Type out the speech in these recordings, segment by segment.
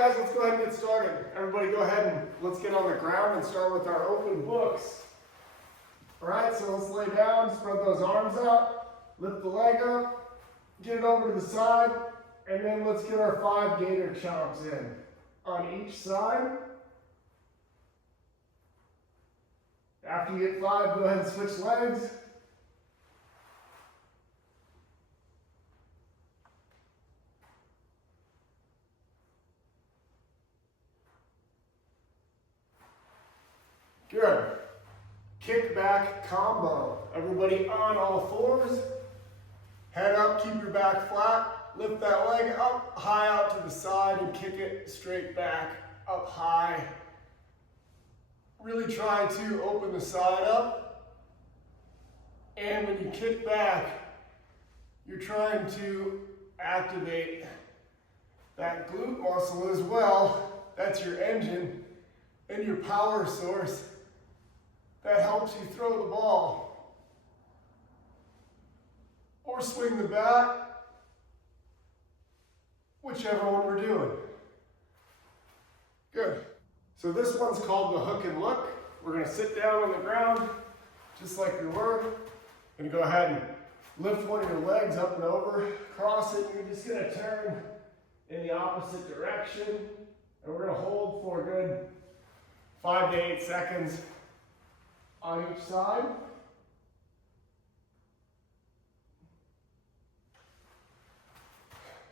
guys, let's go ahead and get started. Everybody go ahead and let's get on the ground and start with our open books. All right, so let's lay down, spread those arms out, lift the leg up, get it over to the side, and then let's get our 5 gator chomps in on each side. After you get 5, go ahead and switch legs. Good. Kick back combo. Everybody on all fours. Head up, keep your back flat. Lift that leg up, high out to the side and kick it straight back, up high. Really try to open the side up. And when you kick back, you're trying to activate that glute muscle as well. That's your engine and your power source that helps you throw the ball or swing the bat, whichever one we're doing. Good. So this one's called the hook and look. We're gonna sit down on the ground, just like we were. Gonna go ahead and lift one of your legs up and over, cross it, and you're just gonna turn in the opposite direction. And we're gonna hold for a good 5 to 8 seconds on each side.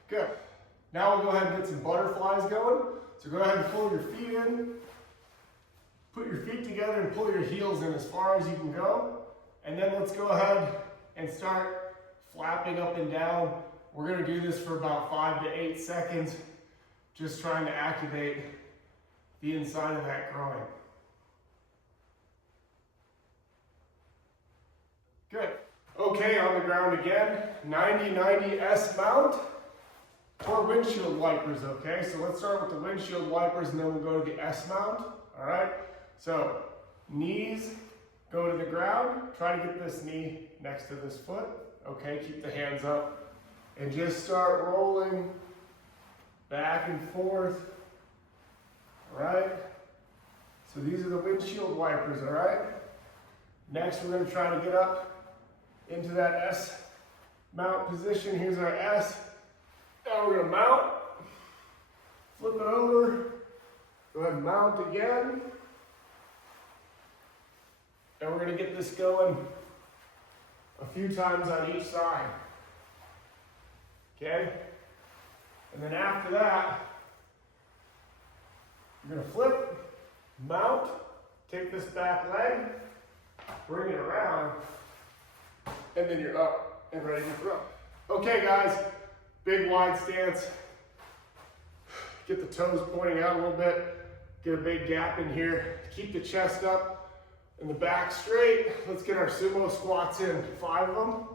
Good. Now we'll go ahead and get some butterflies going. So go ahead and pull your feet in. Put your feet together and pull your heels in as far as you can go. And then let's go ahead and start flapping up and down. We're going to do this for about 5 to 8 seconds, just trying to activate the inside of that groin. Good. Okay, on the ground again, 90-90 S mount or windshield wipers, okay? So let's start with the windshield wipers and then we'll go to the S mount, all right? So knees go to the ground, try to get this knee next to this foot, okay? Keep the hands up and just start rolling back and forth, all right? So these are the windshield wipers, all right? Next, we're gonna try to get up into that S mount position. Here's our S. Now we're gonna mount, flip it over, go ahead and mount again. And we're gonna get this going a few times on each side. Okay? And then after that, you're gonna flip, mount, take this back leg, bring it around, and then you're up and ready to throw. Okay guys, big wide stance. Get the toes pointing out a little bit. Get a big gap in here. Keep the chest up and the back straight. Let's get our sumo squats in, 5 of them.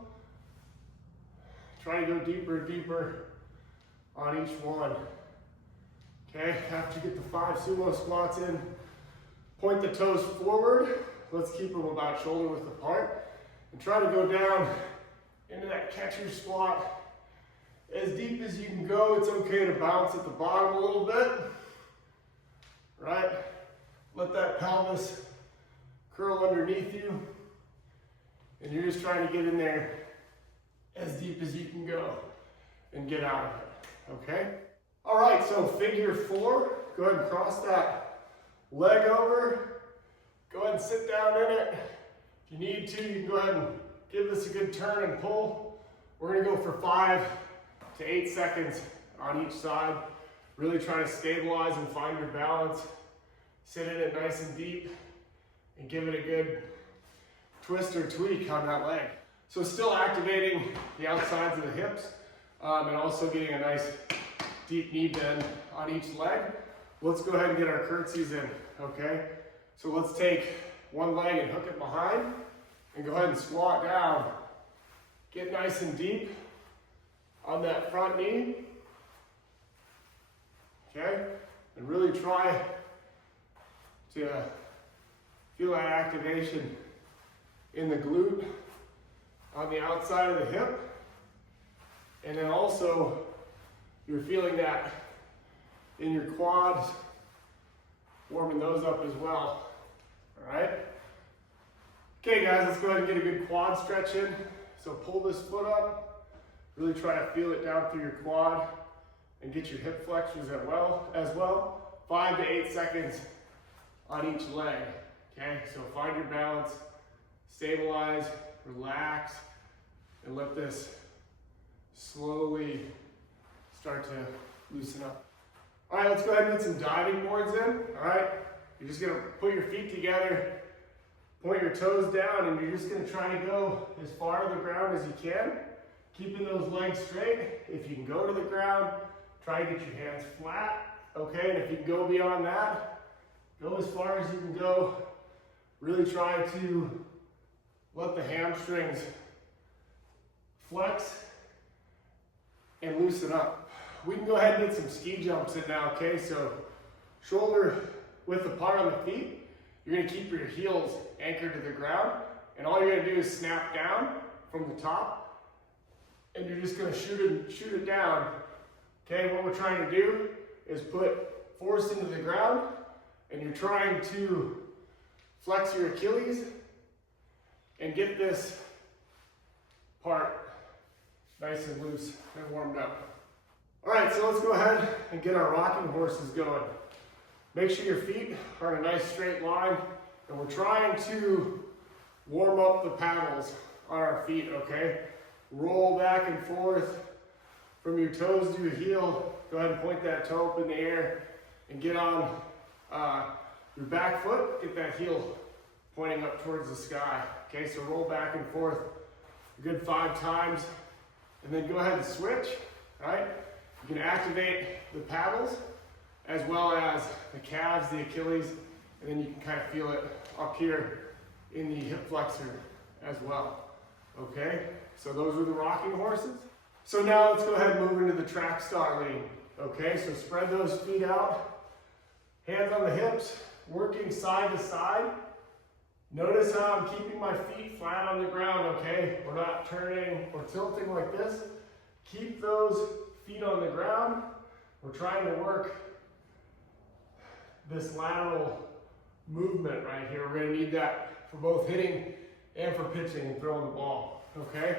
Try to go deeper and deeper on each one. Okay, after you get the 5 sumo squats in, point the toes forward. Let's keep them about shoulder width apart. And try to go down into that catcher squat as deep as you can go. It's okay to bounce at the bottom a little bit, right? Let that pelvis curl underneath you. And you're just trying to get in there as deep as you can go and get out of it, okay? All right, so figure 4. Go ahead and cross that leg over. Go ahead and sit down in it. If you need to, you can go ahead and give this a good turn and pull. We're gonna go for 5 to 8 seconds on each side. Really try to stabilize and find your balance. Sit in it nice and deep and give it a good twist or tweak on that leg. So still activating the outsides of the hips and also getting a nice deep knee bend on each leg. Let's go ahead and get our curtsies in, okay? So let's take one leg and hook it behind and go ahead and squat down. Get nice and deep on that front knee, okay? And really try to feel that activation in the glute on the outside of the hip. And then also, you're feeling that in your quads, warming those up as well. All right. Okay guys, let's go ahead and get a good quad stretch in. So pull this foot up, really try to feel it down through your quad and get your hip flexors as well. 5 to 8 seconds on each leg. Okay, so find your balance, stabilize, relax, and let this slowly start to loosen up. All right, let's go ahead and get some diving boards in. All right, you're just gonna put your feet together, point your toes down, and you're just gonna try to go as far to the ground as you can, keeping those legs straight. If you can go to the ground, try to get your hands flat, okay? And if you can go beyond that, go as far as you can go. Really try to let the hamstrings flex and loosen up. We can go ahead and get some ski jumps in now, okay? So shoulder width apart on the feet. You're gonna keep your heels anchored to the ground, and all you're gonna do is snap down from the top, and you're just gonna shoot it down. Okay, what we're trying to do is put force into the ground, and you're trying to flex your Achilles and get this part nice and loose and warmed up. All right, so let's go ahead and get our rocking horses going. Make sure your feet are in a nice straight line, and we're trying to warm up the paddles on our feet, okay? Roll back and forth from your toes to your heel. Go ahead and point that toe up in the air and get on your back foot, get that heel pointing up towards the sky. Okay, so roll back and forth a good 5 times, and then go ahead and switch, all right? You can activate the paddles as well as the calves, the Achilles, and then you can kind of feel it up here in the hip flexor as well, okay? So those are the rocking horses. So now let's go ahead and move into the track star lean, okay? So spread those feet out, hands on the hips, working side to side. Notice how I'm keeping my feet flat on the ground, okay? We're not turning or tilting like this. Keep those feet on the ground. We're trying to work this lateral movement right here. We're gonna need that for both hitting and for pitching and throwing the ball, okay?